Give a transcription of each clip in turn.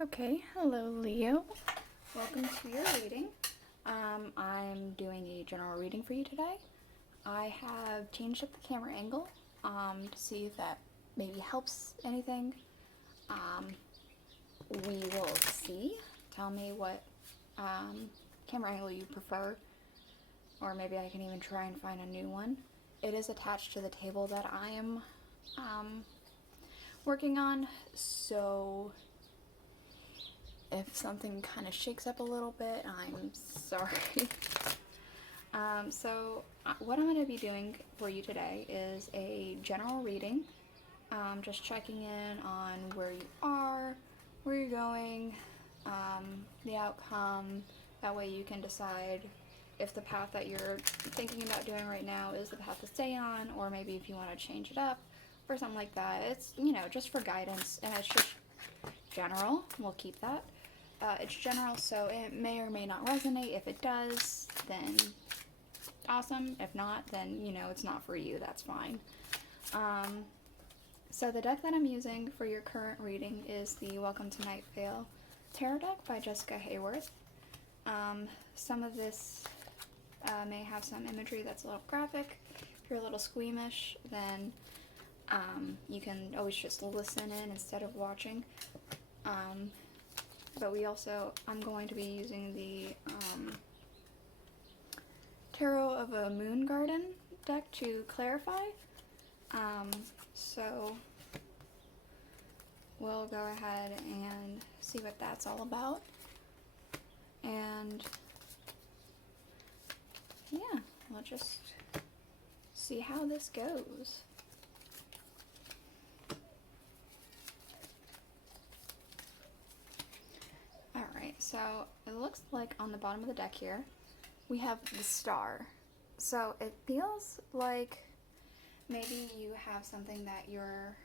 Okay, hello Leo. Welcome to your reading. I'm doing a general reading for you today. I have changed up the camera angle to see if that maybe helps anything. We will see. Tell me what camera angle you prefer, or maybe I can even try and find a new one. It is attached to the table that I am working on, so if something kind of shakes up a little bit, I'm sorry. What I'm going to be doing for you today is a general reading, just checking in on where you are, where you're going, the outcome. That way you can decide if the path that you're thinking about doing right now is the path to stay on, or maybe if you want to change it up or something like that. It's, just for guidance, and it's just general. We'll keep that. It's general, so it may or may not resonate. If it does, then awesome. If not, then, it's not for you. That's fine. So the deck that I'm using for your current reading is the Welcome to Night Vale Tarot deck by Jessica Hayworth. Some of this may have some imagery that's a little graphic. If you're a little squeamish, then you can always just listen in instead of watching. But I'm going to be using the Tarot of a Moon Garden deck to clarify. So we'll go ahead and see what that's all about. And yeah, we'll just see how this goes. Alright, so it looks like on the bottom of the deck here, we have the star. So it feels like maybe you have something that you're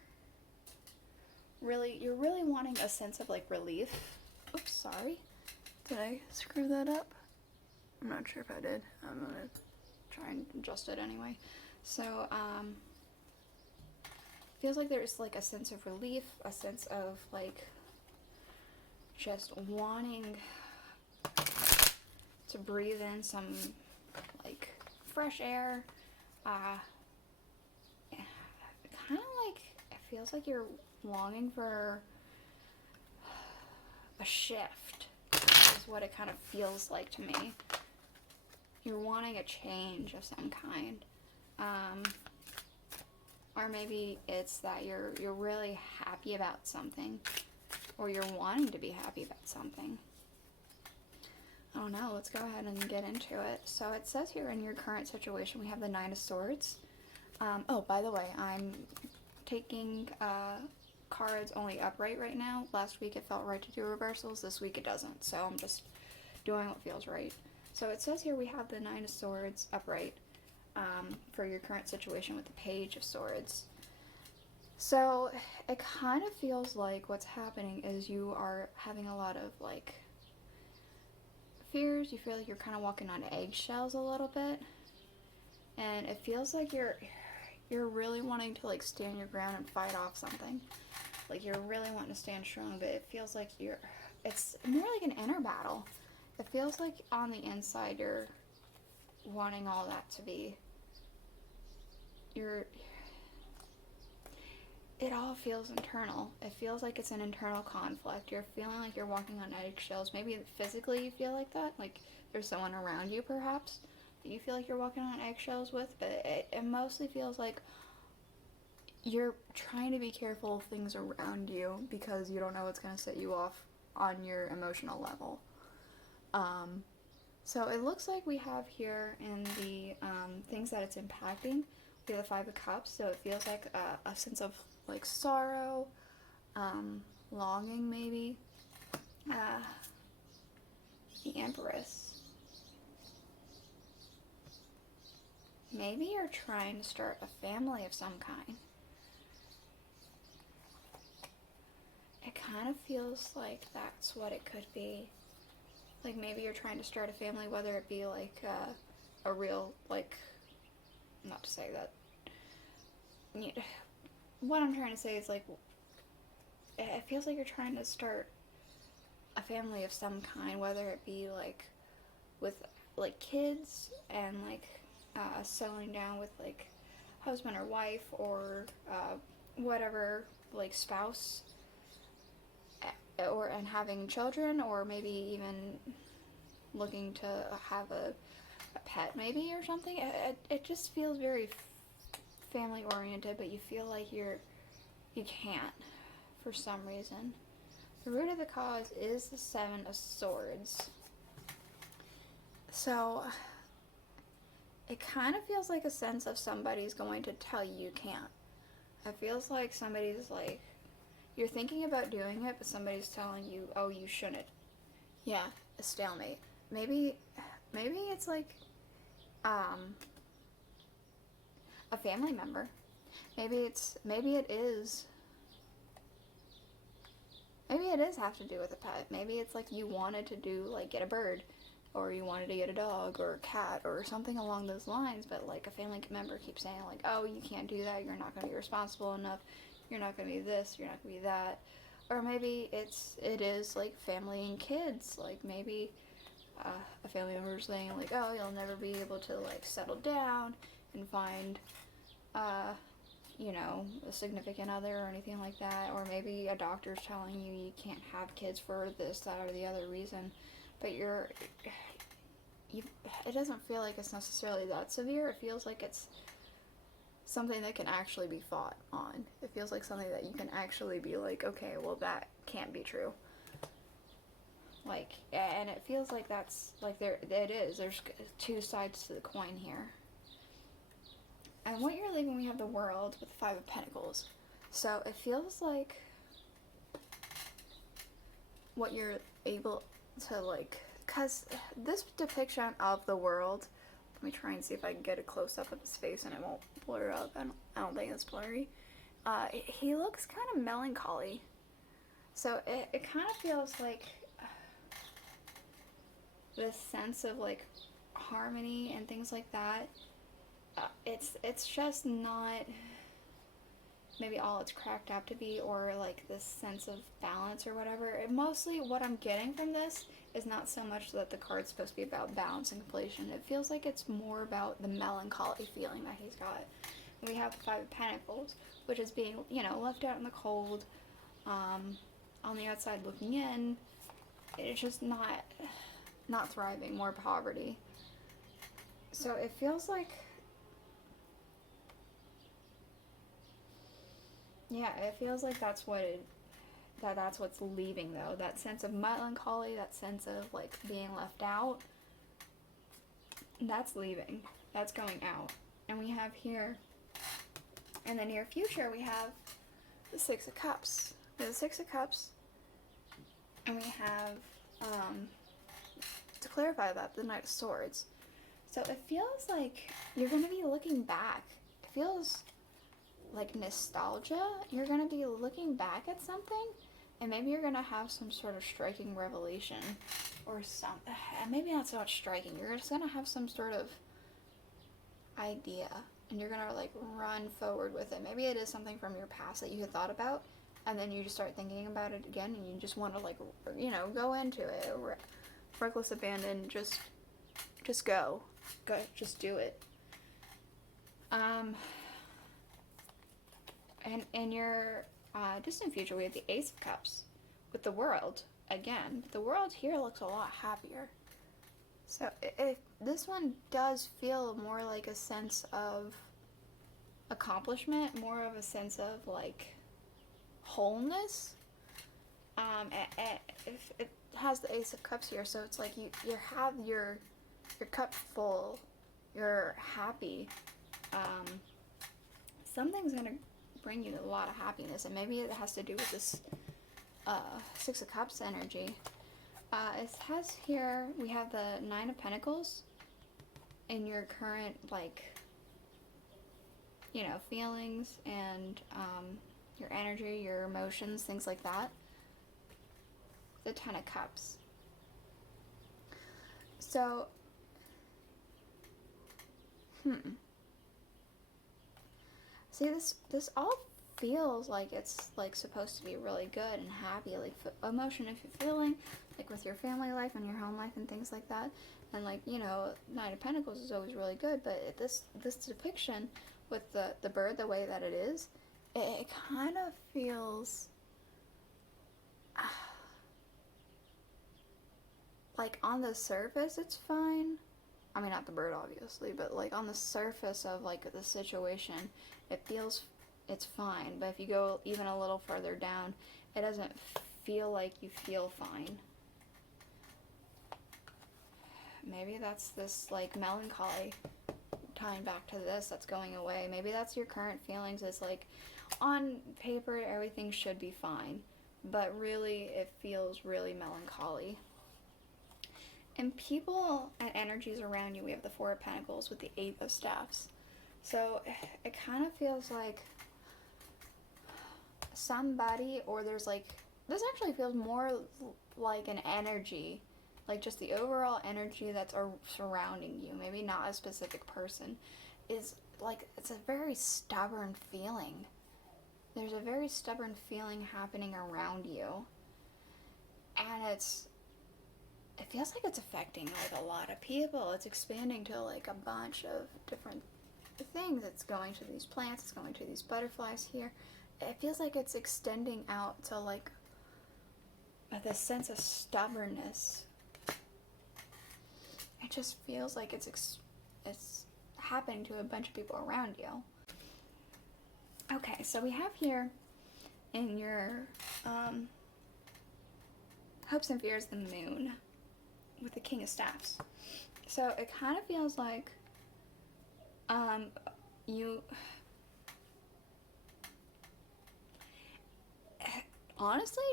really wanting a sense of like relief. Oops, sorry. Did I screw that up? I'm not sure if I did. I'm gonna try and adjust it anyway. So, feels like there's like a sense of relief, a sense of like just wanting to breathe in some like fresh air. Kind of like it feels like you're longing for a shift, is what it kind of feels like to me. You're wanting a change of some kind. Or maybe it's that you're really happy about something, or you're wanting to be happy about something. I don't know, let's go ahead and get into it. So it says here in your current situation we have the Nine of Swords. Oh, by the way, I'm taking cards only upright right now. Last week it felt right to do reversals, this week it doesn't, so I'm just doing what feels right. So it says here we have the Nine of Swords upright for your current situation with the Page of Swords. So it kind of feels like what's happening is you are having a lot of like fears. You feel like you're kind of walking on eggshells a little bit, and it feels like you're really wanting to like stand your ground and fight off something. Like you're really wanting to stand strong, but it feels like it's more like an inner battle. It feels like on the inside you're wanting all that to be. It all feels internal. It feels like it's an internal conflict. You're feeling like you're walking on eggshells. Maybe physically you feel like that. Like there's someone around you perhaps that you feel like you're walking on eggshells with. But it mostly feels like you're trying to be careful of things around you because you don't know what's going to set you off on your emotional level. So it looks like we have here in the things that it's impacting, we have the Five of Cups. So it feels like a sense of like sorrow, longing maybe. The Empress. Maybe you're trying to start a family of some kind. It kind of feels like that's what it could be. Like maybe you're trying to start a family, whether it be like a real, like, not to say that, what I'm trying to say is like, it feels like you're trying to start a family of some kind, whether it be like with like kids and like settling down with like husband or wife or whatever, like spouse, or and having children, or maybe even looking to have a pet maybe or something. It just feels very family oriented, but you feel like you can't for some reason. The root of the cause is the Seven of Swords. So it kind of feels like a sense of somebody's going to tell you can't. It feels like somebody's like, you're thinking about doing it, but somebody's telling you, oh, you shouldn't. Yeah, a stalemate. Maybe it's like a family member. Maybe it is have to do with a pet. Maybe it's like you wanted to do, like, get a bird, or you wanted to get a dog or a cat or something along those lines, but like a family member keeps saying like, oh, you can't do that, you're not going to be responsible enough, you're not going to be this, you're not going to be that. Or maybe it is like family and kids, like maybe a family member saying like, oh, you'll never be able to like settle down and find a significant other or anything like that. Or maybe a doctor's telling you can't have kids for this, that, or the other reason, but it doesn't feel like it's necessarily that severe. It feels like it's something that can actually be fought on. It feels like something that you can actually be like, okay, well, that can't be true. Like, and it feels like that's, like, there's two sides to the coin here. And what you're leaving, we have the World with the Five of Pentacles. So it feels like what you're able to, like, because this depiction of the World, let me try and see if I can get a close-up of his face and it won't blur up. I don't think it's blurry. He looks kind of melancholy. So it kind of feels like this sense of, like, harmony and things like that. It's just not maybe all it's cracked out to be, or like this sense of balance or whatever. Mostly what I'm getting from this is not so much that the card's supposed to be about balance and completion. It feels like it's more about the melancholy feeling that he's got. And we have the Five of Pentacles, which is being, left out in the cold, on the outside looking in. It's just not thriving, more poverty. So it feels like, it feels like that's what's leaving, though. That sense of melancholy, that sense of, like, being left out, that's leaving. That's going out. And we have here, in the near future, we have the Six of Cups. We have the Six of Cups, and we have, to clarify that, the Knight of Swords. So it feels like you're going to be looking back. It feels like nostalgia. You're going to be looking back at something, and maybe you're going to have some sort of striking revelation, or something. Maybe not so much striking. You're just going to have some sort of idea, and you're going to, like, run forward with it. Maybe it is something from your past that you had thought about, and then you just start thinking about it again, and you just want to, like, go into it. Reckless abandon, just go, just do it. And in your distant future, we have the Ace of Cups with the World again. The World here looks a lot happier. So this one does feel more like a sense of accomplishment, more of a sense of, like, wholeness. It has the Ace of Cups here, so it's like you have your cup full, you're happy. Something's gonna bring you a lot of happiness, and maybe it has to do with this Six of Cups energy. It has here, we have the Nine of Pentacles in your current, like, feelings and your energy, your emotions, things like that. The Ten of Cups. So, see, this all feels like it's like supposed to be really good and happy, like emotion if you're feeling like with your family life and your home life and things like that. And like, you know, Nine of Pentacles is always really good, but this depiction with the bird, the way that it is, it kind of feels like on the surface it's fine. I mean, not the bird obviously, but like on the surface of like the situation, it feels it's fine. But if you go even a little further down, it doesn't feel like you feel fine. Maybe that's this like melancholy tying back to this that's going away. Maybe that's your current feelings. It's like on paper everything should be fine, but really it feels really melancholy. And people and energies around you, we have the Four of Pentacles with the Eight of Staffs. So it kind of feels like somebody, or there's like, this actually feels more like an energy, like just the overall energy that's surrounding you, maybe not a specific person, is like, it's a very stubborn feeling. There's a very stubborn feeling happening around you. And it feels like it's affecting like a lot of people. It's expanding to like a bunch of different things. It's going to these plants, it's going to these butterflies here. It feels like it's extending out to like this sense of stubbornness. It just feels like it's happening to a bunch of people around you. Okay, so we have here in your hopes and fears the moon with the King of Staffs. So it kind of feels like you honestly,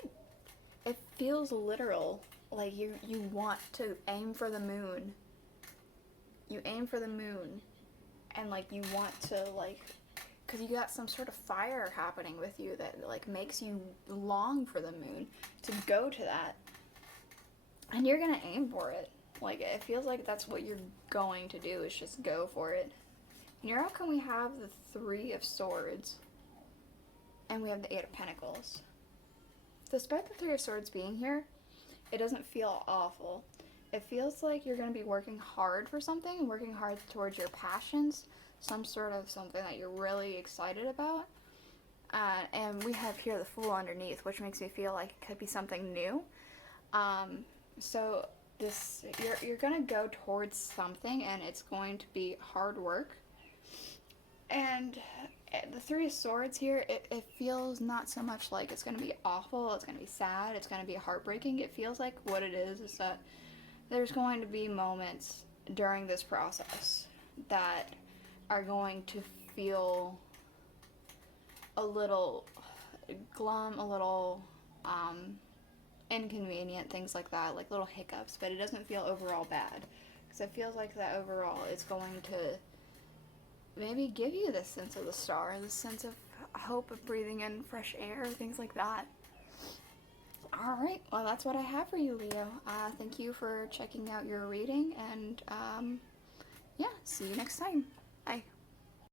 it feels literal, like you want to aim for the moon. You aim for the moon, and like you want to like, because you got some sort of fire happening with you that like makes you long for the moon, to go to that, and you're gonna aim for it. Like it feels like that's what you're going to do, is just go for it. In your outcome we have the Three of Swords, and we have the Eight of Pentacles. Despite the Three of Swords being here, it doesn't feel awful. It feels like you're going to be working hard for something, working hard towards your passions, some sort of something that you're really excited about. And we have here the Fool underneath, which makes me feel like it could be something new. So this, you're going to go towards something, and it's going to be hard work. And the Three of Swords here, it feels not so much like it's going to be awful, it's going to be sad, it's going to be heartbreaking. It feels like what it is that there's going to be moments during this process that are going to feel a little glum, a little inconvenient, things like that, like little hiccups, but it doesn't feel overall bad, because it feels like that overall it's going to maybe give you this sense of the star, this sense of hope of breathing in fresh air, things like that. Alright, well that's what I have for you, Leo. Thank you for checking out your reading, and yeah, see you next time. Bye.